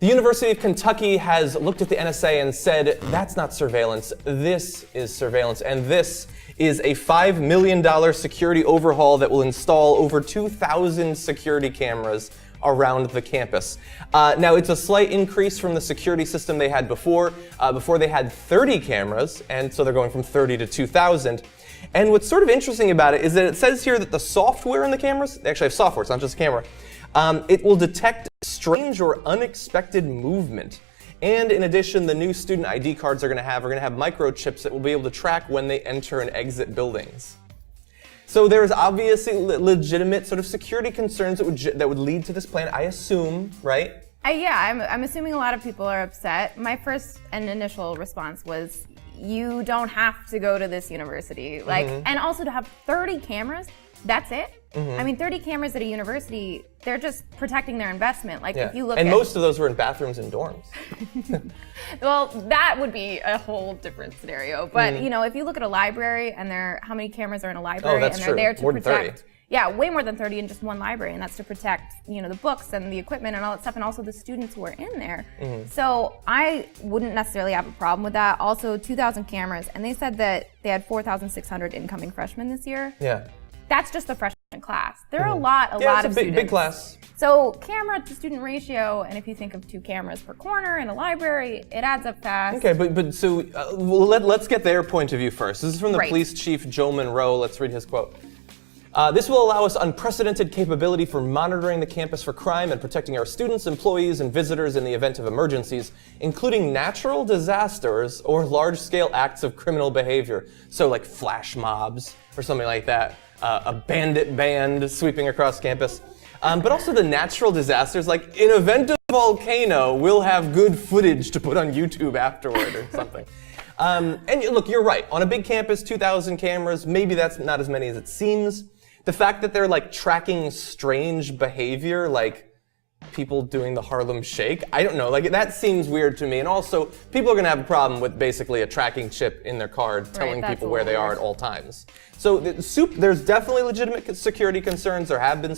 The University of Kentucky has looked at the NSA and said, that's not surveillance, this is surveillance, and this is a $5 million security overhaul that will install over 2,000 security cameras around the campus. Now, it's a slight increase from the security system they had before. Before they had 30 cameras, and so they're going from 30 to 2,000. And what's sort of interesting about it is that it says here that the software in the cameras, they actually have software, it's not just a camera, it will detect strange or unexpected movement. And in addition, the new student ID cards are going to have microchips that will be able to track when they enter and exit buildings. So there's obviously legitimate sort of security concerns that would lead to this plan, I assume, right? Yeah, I'm assuming a lot of people are upset. My first and initial response was, you don't have to go to this university. And also to have 30 cameras, that's it? I mean, 30 cameras at a university, they're just protecting their investment. If you look and most of those were in bathrooms and dorms. Well, that would be a whole different scenario. But you know, if you look at a library and how many cameras are in a library, and they're there to more than protect. 30. Yeah, way more than 30 in just one library, and that's to protect, you know, the books and the equipment and all that stuff, and also the students who are in there. So I wouldn't necessarily have a problem with that. Also, 2,000 cameras, and they said that they had 4,600 incoming freshmen this year. Yeah. That's just the freshman class. There are a lot of it's a students. big class. So camera to student ratio, and if you think of 2 cameras per corner in a library, it adds up fast. Okay, but so let's get their point of view first. This is from the police chief, Joe Monroe. Let's read his quote. This will allow us unprecedented capability for monitoring the campus for crime and protecting our students, employees, and visitors in the event of emergencies, including natural disasters or large-scale acts of criminal behavior. So like flash mobs or something like that. A bandit band sweeping across campus. But also the natural disasters, like in event of a volcano, we'll have good footage to put on YouTube afterward or something. And look, you're right. On a big campus, 2,000 cameras, maybe that's not as many as it seems. The fact that they're like tracking strange behavior, like people doing the Harlem Shake, I don't know, like that seems weird to me. And also, people are gonna have a problem with basically a tracking chip in their card telling people where they are at all times. So there's definitely legitimate security concerns. There have been